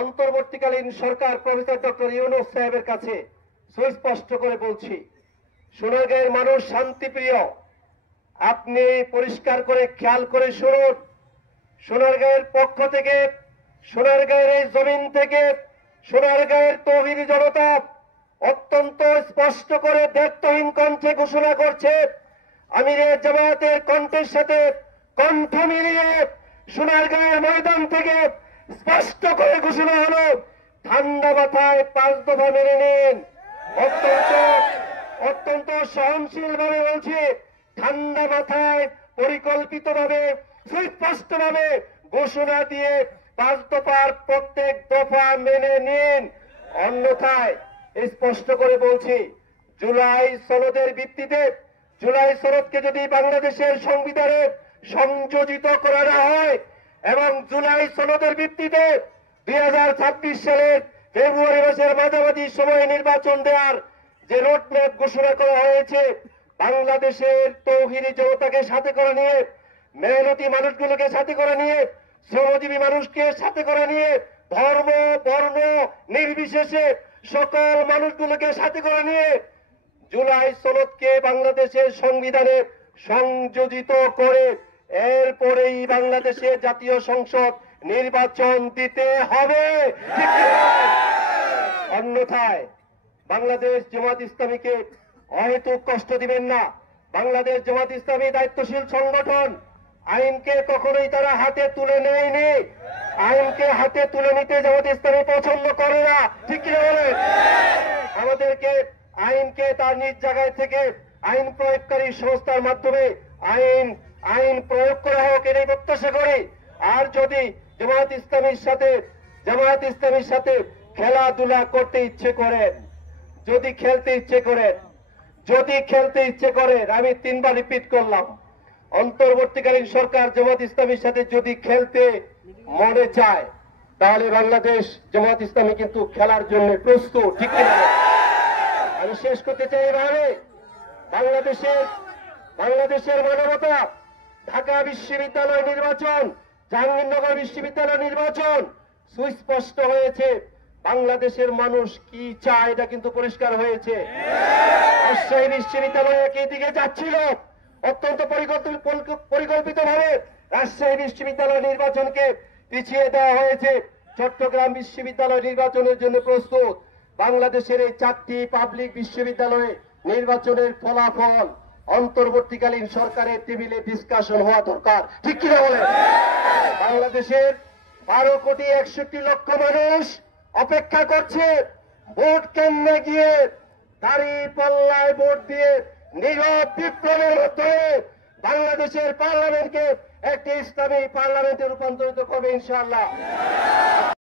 অন্তর্বর্তীকালীন সরকার professor doctor Yunus সাহেবের কাছে সুস্পষ্ট করে বলছি, সোনারগাঁয়ের মানুষ শান্তিপ্রিয়। আপনি পরিষ্কার করে খেয়াল করে শুনুন, সোনারগাঁয়ের পক্ষ থেকে, সোনারগাঁয়ের এই জমিন থেকে সোনারগাঁয়ের তৌহিদি জনতা অত্যন্ত স্পষ্ট করে দ্ব্যর্থহীন কণ্ঠে ঘোষণা করছে, আমিরে জামায়াতের কণ্ঠের সাথে কণ্ঠ মিলিয়ে সোনারগাঁয়ের ময়দান থেকে স্পষ্ট করে ঘোষণা হলো, ঠান্ডা মাথায় 5 দফা মেনে নিন। অত্যন্ত সহনশীল ভাবে বলছি, ঠান্ডা মাথায় পরিকল্পিতভাবে সুস্পষ্টভাবে ঘোষণা দিয়ে 5 দফার প্রত্যেক দফা মেনে নিন। অন্যথায় স্পষ্ট করে বলছি, জুলাই সনদের ভিত্তিতে, জুলাই সনদকে যদি বাংলাদেশের সংবিধানে সংযোজিত করা না হয় এবং জুলাই সনদের ভিত্তিতে 2026 সালের ফেব্রুয়ারি মাসের মাঝামাঝি সময়ে নির্বাচন দেওয়ার যে রোডম্যাপ ঘোষণা করা হয়েছে, বাংলাদেশের তৌহিদি জনতাকে সাথে করে নিয়ে, মেহনতি মানুষগুলোকে সাথে করে নিয়ে, শ্রমজীবী মানুষকে সাথে করে নিয়ে, ধর্ম বর্ণ নির্বিশেষে সকল মানুষগুলোকে সাথে করে নিয়ে জুলাই সনদকে বাংলাদেশের সংবিধানে সংযোজিত করে এরপরেই বাংলাদেশের জাতীয় সংসদ নির্বাচন দিতে হবে। অন্যথায় বাংলাদেশ জামাত ইসলামীকে অহেতুক কষ্ট দিবেন না। বাংলাদেশ জামাত ইসলামী দায়িত্বশীল সংগঠন, আইনকে কখনোই তারা হাতে তুলে নেয়নি। আইনকে হাতে তুলে নিতে জামাত ইসলামী পছন্দ করে না, ঠিক কি বলেন? আমাদেরকে আইনকে তার নিজ জায়গায় থেকে আইন প্রয়োগকারী সংস্থার মাধ্যমে আইন প্রয়োগ করা হোক, এটাই প্রত্যাশা করি। আর যদি জামাত ইসলামীর সাথে খেলাধুলা করতে ইচ্ছে করেন, যদি খেলতে ইচ্ছে করেন, আমি 3 বার রিপিট করলাম, অন্তর্বর্তীকালীন সরকার জামাত ইসলামীর সাথে যদি খেলতে মনে চায়, তাহলে বাংলাদেশ জামাত ইসলামী কিন্তু খেলার জন্য প্রস্তুত, ঠিক কিনা? আমি শেষ করতে চাই এভাবে, বাংলাদেশের মানবতা, ঢাকা বিশ্ববিদ্যালয় নির্বাচন, জাহাঙ্গীরনগর বিশ্ববিদ্যালয় নির্বাচন সুস্পষ্ট হয়েছে। বাংলাদেশের মানুষ কি চায় এটা কিন্তু পরিষ্কার হয়েছে। রাজশাহী বিশ্ববিদ্যালয় একই দিকে যাচ্ছিল, অত্যন্ত পরিকল্পিতভাবে রাজশাহী বিশ্ববিদ্যালয় নির্বাচনকে পিছিয়ে দেওয়া হয়েছে। চট্টগ্রাম বিশ্ববিদ্যালয় নির্বাচনের জন্য প্রস্তুত। বাংলাদেশের এই 4টি পাবলিক বিশ্ববিদ্যালয়ে নির্বাচনের ফলাফল অন্তর্বর্তীকালীন সরকারের টেবিলে ডিসকাশন হওয়া দরকার, ঠিক কিনা বলেন? বাংলাদেশের 12,61,00,000 মানুষ অপেক্ষা করছে ভোট কেন্দ্রে গিয়ে দাঁড়িয়ে পাল্লায় ভোট দিয়ে নীরব বিপ্লবের মাধ্যমে বাংলাদেশের পার্লামেন্টকে একটি ইসলামী পার্লামেন্টে রূপান্তরিত করবে ইনশাআল্লাহ।